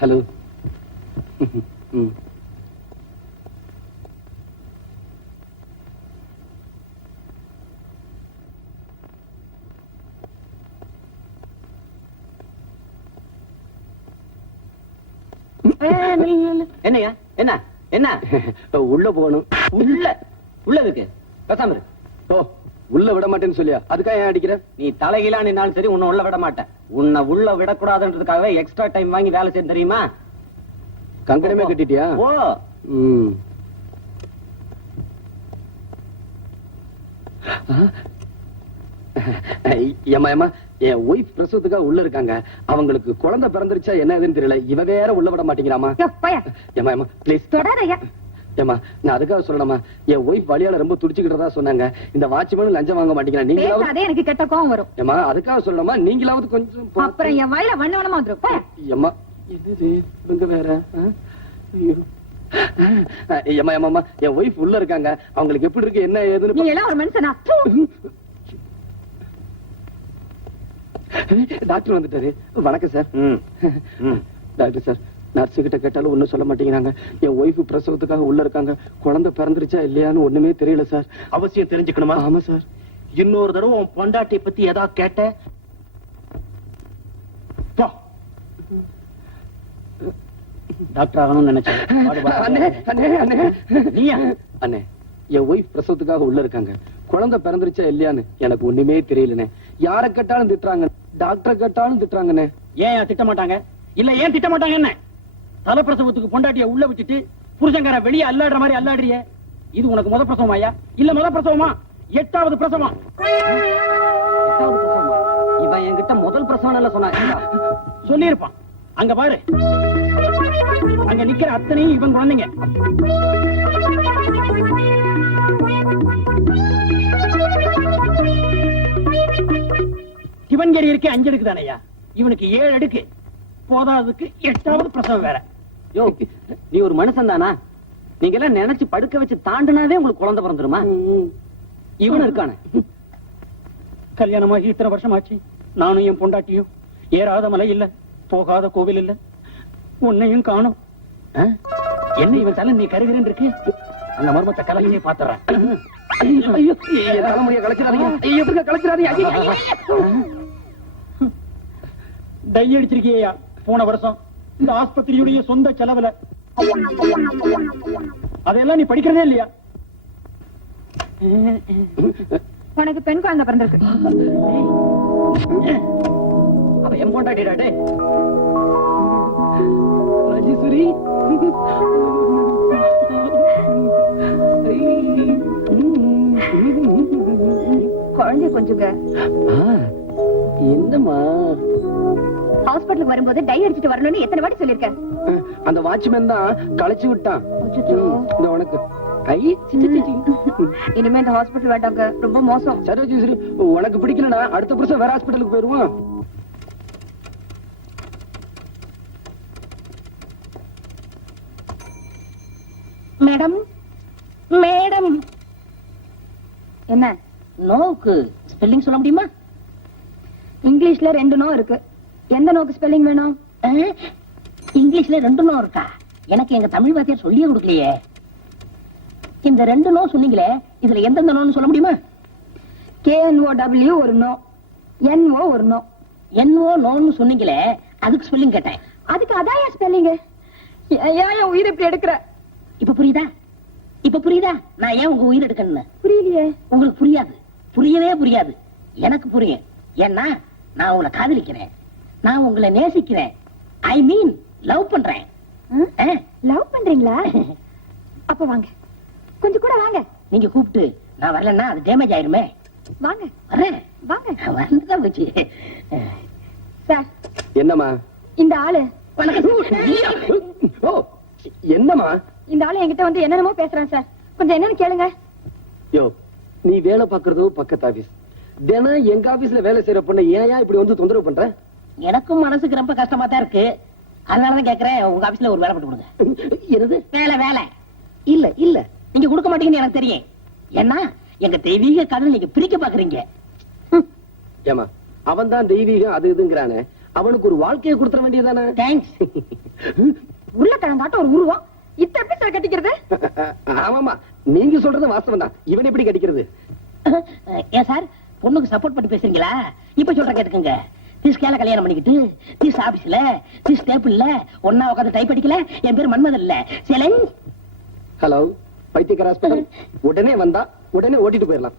Hello. என்னையா என்ன என்ன உள்ள போகணும். உள்ள இருக்கு பேசாம இருக்கு. ஓ, உள்ள விட மாட்டேன்னு சொல்லியா? அதுக்காக ஏன் அடிக்கிற? நீ தலைகீழா நின்னாலும் சரி உன்னை உள்ள விட மாட்டேன். உன்னை உள்ள விடக்கூடாதுன்றதுக்காகவே எக்ஸ்ட்ரா டைம் வாங்கி வேலை செய்ய தெரியுமா? கங்கணமே கட்டிட்டியா? ஓ. ஏமா ஏமா, என் ஒய்ஃப் பிரசவத்துக்காக உள்ள இருக்காங்க. அவங்களுக்கு குழந்தை பிறந்துருச்சா என்ன ஏதுன்னு தெரியல. இவ வேற உள்ள விட மாட்டேங்கிறாமா. ஏமா ஏமா ப்ளீஸ் தொடாதயா. ஏமா நான் அதுக்காக சொல்லணுமா, என் ஒய்ஃப் வழியால ரொம்ப துடிச்சுக்கிட்டதா சொன்னாங்க. இந்த வாட்ச்மேன் லஞ்சம் வாங்க மாட்டேங்கிறா. நீங்களாவது அதே எனக்கு கெட்ட கோவம் வரும். ஏமா அதுக்காக சொல்லணுமா, நீங்களாவது கொஞ்சம் அப்புறம் என் வாயில வண்ண வண்ணமா வந்துரும். ஏமா இது இவங்க வேற. ஐயோ ஏமா ஏமா, என் ஒய்ஃப் உள்ள இருக்காங்க. அவங்களுக்கு எப்படி இருக்கு என்ன ஏதுன்னு. நீ எல்லாம் ஒரு மனுஷனா? டாக்டர் வந்துட்டாரு. வணக்கம் சார். டாக்டர் சார், நர்ஸ் கிட்ட கேட்டாலும் ஒண்ணும் சொல்ல மாட்டேங்கிறாங்க. என் ஒய்ஃப் பிரசவத்துக்காக உள்ள இருக்காங்க. குழந்தை பிறந்துருச்சா இல்லையான்னு ஒண்ணுமே தெரியல சார். அவசியம் தெரிஞ்சுக்கணுமா? ஆமா சார். இன்னொரு தடவை உன் பொண்டாட்டியை பத்தி ஏதாவது கேட்ட டாக்டர் ஆகணும்னு நினைச்சேன். அண்ணே, என் ஒய்ஃப் பிரசவத்துக்காக உள்ள இருக்காங்க. குழந்தை பிறந்துருச்சா இல்லையான்னு எனக்கு ஒண்ணுமே தெரியலனே. யார கேட்டாலும் திட்டுறாங்க, டாக்டர் கேட்டாலும் திட்டுறாங்கண்ணே. ஏன் திட்ட மாட்டாங்க? இல்ல ஏன் திட்ட மாட்டாங்க? என்ன தலைப்பிரசவத்துக்கு பொண்டாட்டிய உள்ள விட்டுட்டு புருஷங்கார வெளியே அல்லாடுற மாதிரி அல்லாடுறிய? இது உனக்கு முத பிரசவமாயா இல்ல முத பிரசவமா? 8வது பிரசவம். இவன் என்கிட்ட முதல் பிரசவம் சொன்னா சொல்லியிருப்பான். அங்க பாரு, அங்க நிக்கிற அத்தனையும் இவன் குழந்தைங்க. சிவன்கேரி இருக்கு 5 அடுக்கு தானையா, இவனுக்கு 7 அடுக்கு. போதாதுக்கு 8வது பிரசவம் வேற. யோ, நீ ஒரு மனுஷன் தானா? நீங்க எல்லாம் நினைச்சு படுக்க வச்சு தாண்டினாவே உங்களுக்கு குழந்தை பிறந்துருமா? இவனு இருக்கானே, கல்யாணமாகி இத்தனை வருஷம் ஆச்சு. நானும் என் பொண்டாட்டியும் ஏறாத மலை இல்ல, போகாத கோவில் இல்ல, உன்னையும் காணும். என்ன இவன் தலை நீ கருகிறேன் இருக்கு? அந்த மர்மத்தை கலையிலே பாத்துறேன். தலைமுறையை கலைச்சிடாதீங்க. டை அடிச்சிருக்கியா போன வருஷம் இந்த ஆஸ்பத்திரியுடைய சொந்த செலவுல? அதெல்லாம் நீ படிக்கிறதே இல்லையா? உனக்கு பெண் குழந்தை பிறந்திருக்கு. அவ என் பொண்டாட்டிடாடே. ராஜேஸ்வரி, குழந்தைய கொஞ்சங்க. என்னம்மா, ஹாஸ்பிட்டலுக்கு வரும்போது டை அடிச்சிட்டு வரணும்னு எத்தனை வாட்டி சொல்லிருக்கேன். அந்த வாட்ச்மேன் தான் களைச்சு விட்டான். உனக்கு இனிமே இந்த ஹாஸ்பிட்டல் வேண்டாங்க, ரொம்ப மோசம். சரி சரி, உனக்கு பிடிக்கலனா அடுத்த வருஷம் வேற ஹாஸ்பிட்டலுக்கு போயிருவோம். மேடம் மேடம், என்ன நோக்கு ஸ்பெல்லிங் சொல்ல முடியுமா? இங்கிலீஷ்ல 2 நோ இருக்கு. எந்த நோக்கு ஸ்பெல்லிங் வேணும்? இங்கிலீஷ்ல 2 நோ இருக்கா? எனக்கு எங்க தமிழ் வாத்தியார் சொல்லியே கொடுக்கலையே. இந்த 2 நோ சொன்னீங்களே, இதுல எந்தெந்த நோன்னு சொல்ல முடியுமா? KNOW ஒரு நோ, NO ஒரு நோ. NO நோன்னு சொன்னீங்களே, அதுக்கு ஸ்பெல்லிங் கேட்டேன். அதுக்கு அதான் ஸ்பெல்லிங். ஏன் உயிர் இப்படி எடுக்கிற? இப்ப புரியுதா? இப்ப புரியுதா நான் ஏன் உங்க உயிர் எடுக்கணும்னு? புரியலையே. உங்களுக்கு புரியாது, புரியவே புரியாது. எனக்கு புரியும். ஏன்னா நான் உங்களை காதலிக்கிறேன், நான் உங்களை நேசிக்கிறேன். ஐ மீன் லவ் பண்றேன். லவ் பண்றீங்களா? அப்ப வாங்க, கொஞ்சம் கூட வாங்க. நீங்க கூப்பிட்டு நான் வரலன்னா அது டேமேஜ் ஆயிருமே. வாங்க வரேன், வாங்க. வந்துதான் போச்சு. சார். என்னம்மா இந்த ஆளு? ஓ, என்னம்மா இந்த ஆளு என்கிட்ட வந்து என்னென்னமோ பேசுறான் சார், கொஞ்சம் என்னன்னு கேளுங்க. யோ, நீ வேலை பாக்குறதோ பக்கத்து ஆபீஸ், தினம் எங்க ஆபீஸ்ல வேலை செய்யற பொண்ணு ஏன் இப்படி வந்து தொந்தரவு பண்ற? எனக்கும் மனசுக்கு ரொம்ப கஷ்டமா தான் இருக்கு. அதனாலதான் கேக்குறேன், உங்க ஆபீஸ்ல ஒரு வேலை போட்டு கொடுங்க. என்னது வேலை? வேலை இல்ல இல்ல, நீங்க கொடுக்க மாட்டீங்கன்னு எனக்கு தெரியும். ஏன்னா எங்க தெய்வீக காதல் நீங்க பிரிக்க பாக்குறீங்க. ஏமா, அவன் தான் தெய்வீகம் அது இதுங்கிறானே, அவனுக்கு ஒரு வாழ்க்கையை கொடுத்துட வேண்டியதானே? தேங்க்ஸ். உருளைக்கிழங்காட்டம் ஒரு உருவம் இத்த எப்படி சார் கட்டிக்கிறது? ஆமாமா, நீங்க சொல்றது வாஸ்தவம் தான். இவன் எப்படி கடிக்கிறது? ஏன் சார் பொண்ணுக்கு சப்போர்ட் பண்ணி பேசுறீங்களா? இப்ப சொல்ற கேட்டுக்கங்க. திஸ்கேல கல்யாணம் பண்ணிக்கிட்டு திஸ் ஆபீஸ்ல திஸ் டேபிள்ல ஒன்னா உட்காந்து டைப் அடிக்கல. என் பேர் மன்மதன் இல்ல சேலன். ஹலோ, பைத்தியக்கார ஹாஸ்பிடல். உடனே வந்தா உடனே ஓட்டிட்டு போயிடலாம்.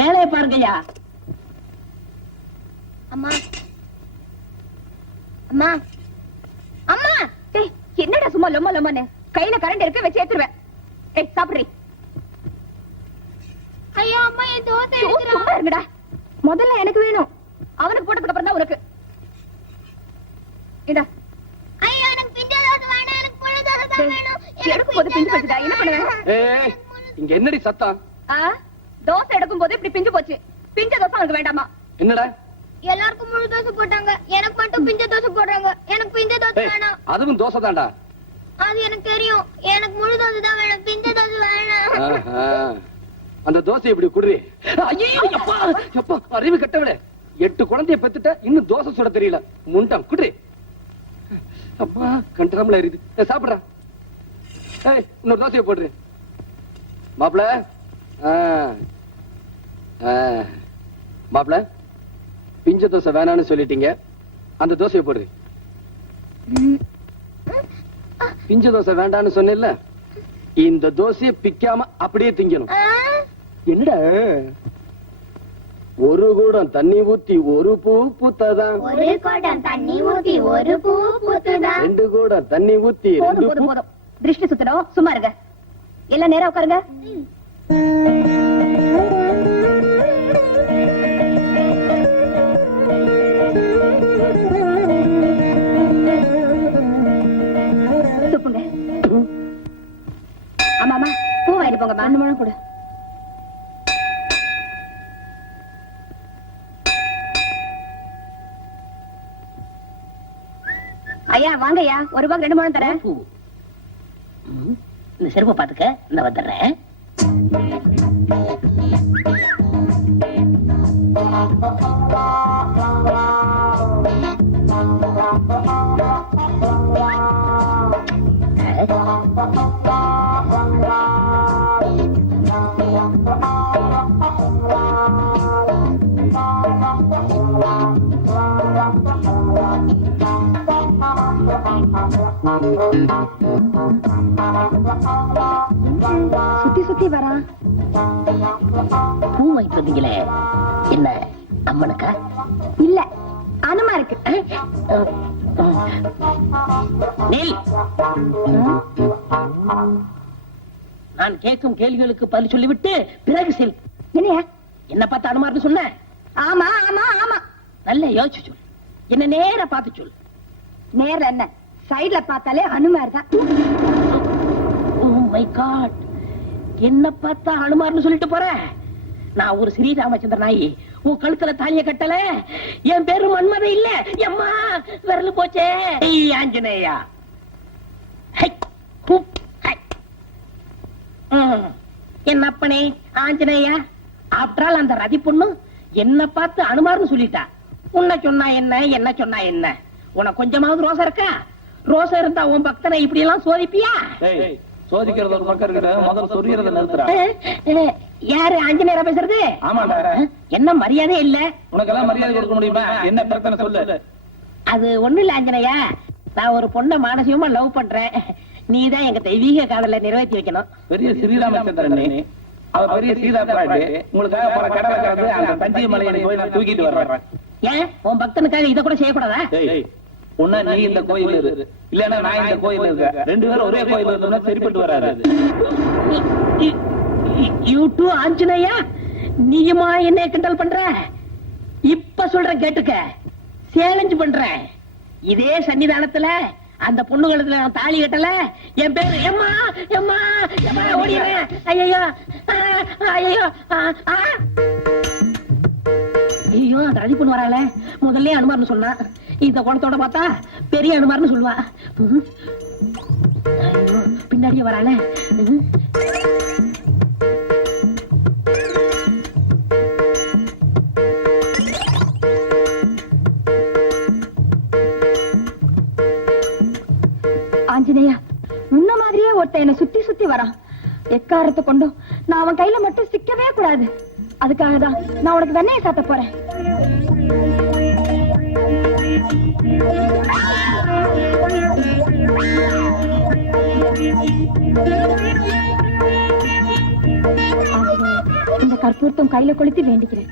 வேலையை பாருங்கய்யா. அம்மா அம்மா அம்மா, டேய் என்னடா சும்மா லொம்மா லொம்மானே? கையில கரண்ட் இருக்க வச்சு ஏத்துறேன். ஏய் சாப்பிடுறீ. ஐயோ அம்மா, என் தோசை சும்மா இருங்கடா. முதல்ல எனக்கு வேணும், அவனுக்கு போட்டதுக்கு அப்புறம் தான் உனக்கு. இதா. ஐயோ எனக்கு பிஞ்ச தோசை வேணும், எனக்கு புழு தோசை தான் வேணும். எடுக்கும் போது பிஞ்சு போச்சுடா, என்ன பண்ணுவேன்? ஏய், இங்க என்னடி சத்தம்? தோசை எடுக்கும் போது இப்படி பிஞ்சு போச்சு. பிஞ்ச தோசை உனக்கு வேண்டாமா? என்னடா? எல்லாருக்கும் முழு தோசை போட்டாங்க, எனக்கு மட்டும் பிஞ்ச தோசை போடுறாங்க. எனக்கு பிஞ்ச தோசை வேணாம். அதுவும் தோசை தான்டா. அது எனக்கு தெரியும், எனக்கு முழு தோசை தான் வேணும், பிஞ்ச தோசை வேணாம். அந்த தோசை இப்படி குடுறி. ஐயோ அப்பா, அப்பா அறிவு கட்டவிட. 8 குழந்தைய பெத்துட்ட, இன்னும் தோசை சுட தெரியல. முண்டம் குடுறி. அப்பா கண்டராமல எரியுது. சாப்பிடுறா. ஏய், இன்னொரு தோசையை போடுறேன். மாப்பிள மாப்பிள, பிஞ்ச தோசை வேணான்னு சொல்லிட்டீங்க, அந்த தோசையை போடுறேன். பிஞ்ச தோசை வேண்டான்னு சொன்னேன்ல, இந்த தோசையை பிக்காம அப்படியே திங்கணும். என்னடா, ஒரு கூடம் தண்ணி ஊத்தி ஒரு பூ பூத்தாதான், ஒரு குடம் தண்ணி ஊத்தி ஒரு பூ பூத்துதான். 2 கூடம் தண்ணி ஊத்தி போதும் 2 போதும் பூ. போதும். திருஷ்டி சுத்தணும், சும்மா இருங்க. எல்லாம் நேரா உட்காருங்க. துப்புங்க. ஆமாமா, பூ வாங்கிட்டு போங்க. 2 முழம் கொடு. ஐயா வாங்கய்யா, ₹1 2 முழம் தரேன். இந்த செருப்பை பாத்துக்க, நான் வந்துடுறேன். சுத்தி சுத்தி வரா. பூ வாங்கிட்டு வந்தீங்களே, என்ன அம்மனுக்கா? இல்ல, அனுமா இருக்கு. நில். நான் கேட்கும் கேள்விகளுக்கு பதில் சொல்லிவிட்டு பிறகு செல். என்னையா? என்ன பார்த்து அனுமார்னு சொன்ன? ஆமா ஆமா ஆமா. நல்ல யோசிச்சு சொல். என்ன நேர பார்த்து சொல். நேர்ல என்ன, சைடுல பார்த்தாலே அனுமார் தான். ஓ மை காட், என்ன பார்த்தா அனுமார்னு சொல்லிட்டு போற? நான் ஒரு ஸ்ரீராமச்சந்திர நாயி, உன் கழுத்துல தாலிய கட்டல. என் பேரு மன்மதை இல்ல. எம்மா விரல் போச்சே. ஆஞ்சநேயா. என் அப்பனே ஆஞ்சநேயா. ஆப்டரால் அந்த ரதி பொண்ணு என்ன பார்த்து அனுமார்னு சொல்லிட்டா. உன்னை சொன்னா என்ன, என்ன சொன்னா என்ன? உனக்கு கொஞ்சமாவது ரோசம் இருக்கா? ரோசம் இருந்தா உன் பக்தனை இப்படி எல்லாம் சோதிப்பியா? சோதிக்கிறது ஒரு பக்கம் இருக்கிற, முதல்ல சொல்லிறத நிறுத்துறா. யாரு ஆஞ்சநேயரா பேசுறது? ஆமாடா. என்ன மரியாதை இல்ல? உனக்கெல்லாம் மரியாதை கொடுக்க முடியுமா? என்ன பிரச்சனை சொல்லு. அது ஒண்ணு இல்ல ஆஞ்சநேயா, நான் ஒரு பொண்ணை மானசீகமா லவ் பண்றேன். நீதான் எங்க தெய்வீக காதலை நிறைவேற்றி வைக்கணும். பெரிய ஸ்ரீராமச்சந்திரன், அவர் பெரிய சீதா பிராட்டு. உங்களுக்காக பல கடலை கடந்து அந்த தஞ்சை மலையை போய் நான் தூக்கிட்டு வர்றேன். ஏன் உன் பக்தனுக்காக இதை கூட செய்யக்கூடாதா? உன்ன நீ இந்த கோயில் இரு, இல்லன்னா நான் இந்த கோயில் இருக்க. 2 பேரும் ஒரே கோயில் இருந்தோம்னா சரிப்பட்டு வராது. யூ டூ ஆஞ்சநேயா, நீயுமா என்ன கிண்டல் பண்ற? இப்ப சொல்ற கேட்டுக்க, சேலஞ்ச் பண்றேன். இதே சன்னிதானத்துல அந்த பொண்ணுகளுக்கு நான் தாலி கட்டல, என் பேரு எம்மா எம்மா எம்மா ஓடிடுறேன். ஐயோ ஐயோ ஐயோ, அந்த ரதி பொண்ணு வரால. முதல்ல அனுமார்னு சொன்னா, இந்த குணத்தோட பார்த்தா பெரிய அனுமார்னு சொல்லுவா. ஐயோ, பின்னாடியே வரால. ஆஞ்சநேயா, முன்ன மாதிரியே ஒருத்த என்ன சுத்தி சுத்தி வரான். எக்காரத்தை கொண்டும் நான் அவன் கையில மட்டும் சிக்கவே கூடாது. அதுக்காக தான் நான் உனக்கு வெண்ணையை சாத்த போறேன். இந்த கற்பூரத்தம் கையில கொளுத்தி வேண்டிக்கிறேன்.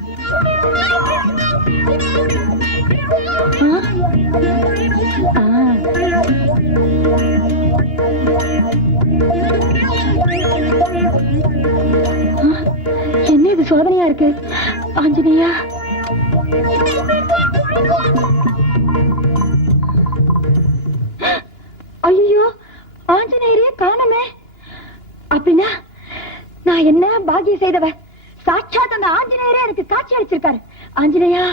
என்ன இது சோதனையா இருக்கு? ஆஞ்சநேயா, ஐயோ, ஆஞ்சநேயரே காணமே. அப்படின்னா நான் என்ன பாக்கியம் செய்தவ? சாட்சாத் அந்த ஆஞ்சநேயரே எனக்கு காட்சி அளிச்சிருக்காரு. ஆஞ்சநேயா,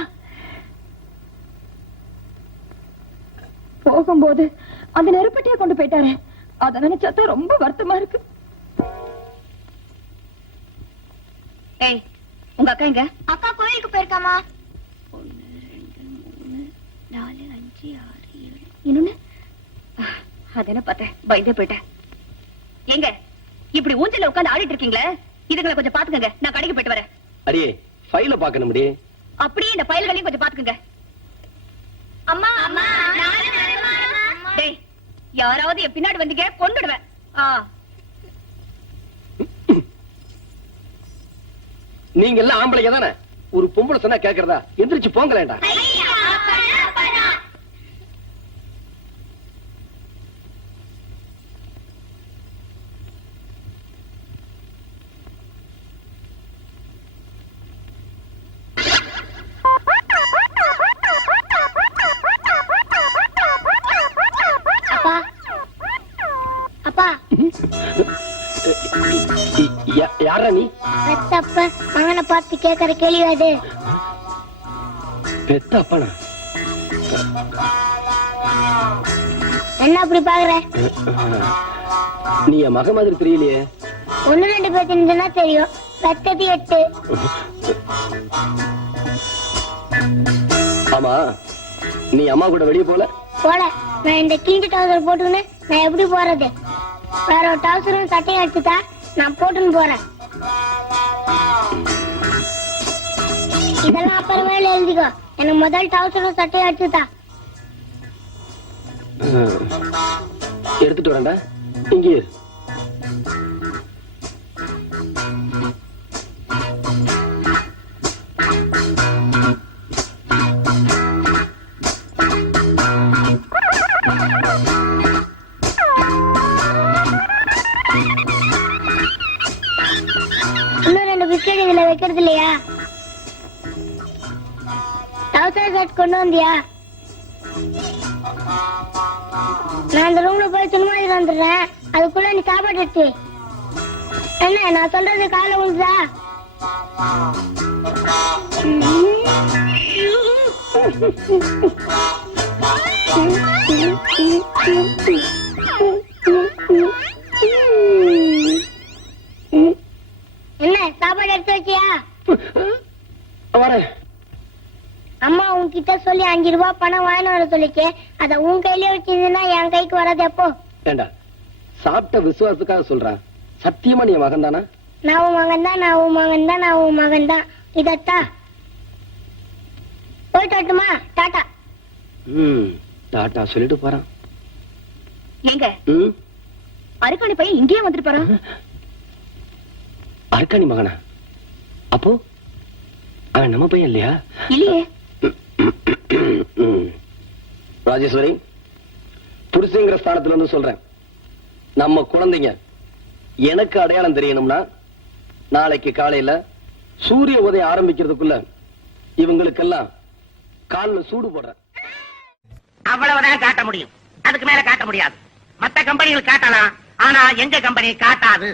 போகும்போது அந்த நெருப்பட்டியை கொண்டு போயிட்டாரு. அத நினைச்சாதான் ரொம்ப வருத்தமா இருக்கு. ஏய், உங்க அக்கா எங்க? அக்கா கோயிலுக்கு போயிருக்காமா. 1 2 3 4 5 6 7 இன்னொன்னு அதென்ன பார்த்தேன், பயந்தே போயிட்டேன். எங்க இப்படி ஊஞ்சல உட்கார்ந்து ஆடிட்டு இருக்கீங்களே, இதுங்களை கொஞ்சம் பாத்துக்கங்க. நான் கடைக்கு போயிட்டு வரேன். அடியே, ஃபைல பாக்கணும். அப்படியே இந்த ஃபைல்களையும் கொஞ்சம் பாத்துக்கங்க. அம்மா அம்மா டேய், யாராவது என் பின்னாடி வந்தீங்க கொன்னுடுவேன். நீங்க எல்லாம் ஆம்பளைங்க தானே? ஒரு பொம்பளை சொன்னா கேக்குறதா? எந்திரிச்சு போங்களேண்டா. அப்பா அப்பா, யாரா நீ? பெத்தப்ப மகனை பார்த்து கேட்கற கேள்வி அது. பெத்த அப்பனா? என்ன அப்படி பாக்குற? நீ என் மக மாதிரி தெரியலையே. 1 2 பேர் தெரிஞ்சுன்னா தெரியும். பெத்தது 8. ஆமா, நீ அம்மா கூட வெளியே போல? போல. நான் இந்த கிழிஞ்ச டவுசர் போட்டுக்கின்னு நான் எப்படி போறது? வேற ஒரு டவுசரும் சட்டையும் எடுத்துட்டா நான் போட்டுன்னு போறேன். இதெல்லாம் அப்புறமேல எழுதிக்கோ. எனக்கு முதல் டவுசரும் சட்டையும் எடுத்துட்டா. எடுத்துட்டு வரேன்டா. இங்கே இரு. இன்னும் 2 பிஸ்கெட் இதுல வைக்கிறது இல்லையா? டவுசர் ஷர்ட் கொண்டு வந்தியா? நான் அந்த ரூம்ல போய் துணிமணி வந்துடுறேன். அதுக்குள்ள நீ சாப்பாடு எடுத்து. என்ன நான் சொல்றது காலை விழுதா? என்ன சாப்பாடு எடுத்து வச்சியா? வரேன். அம்மா உன்கிட்ட சொல்லி 5 ரூபாய் பணம் வாங்கிட்டு வர சொல்லிச்சு. அத உன் கையில வச்சிருந்தா என் கைக்கு வராது. எப்போ? ஏண்டா, சாப்பிட்ட விசுவாசத்துக்காக சொல்றேன். சத்தியமா நீ மகன் தானா? நான் உன் மகன் தான், நான் உன் மகன் தான், நான் உன் மகன் தான். இதத்தா போயிட்டு வரட்டுமா? டாட்டா. டாட்டா சொல்லிட்டு போறான். எங்க அருக்காணி பையன் இங்கேயே வந்துட்டு போறான். அருக்காணி மகனா? அப்போ அவன் நம்ம பையன் இல்லையா? இல்லையே. ராஜேஸ்வரி, புருஷங்கிற ஸ்தானத்துல இருந்து சொல்றேன். நம்ம குழந்தைங்க எனக்கு அடையாளம் தெரியணும்னா நாளைக்கு காலையில சூரிய உதயம் ஆரம்பிக்கிறதுக்குள்ள இவங்களுக்கெல்லாம் கால்ல சூடு போடுறேன். அவ்வளவுதான் காட்ட முடியும். அதுக்கு மேல காட்ட முடியாது. மத்த கம்பெனிகள் காட்டலாம், ஆனா எங்க கம்பெனி காட்டாது.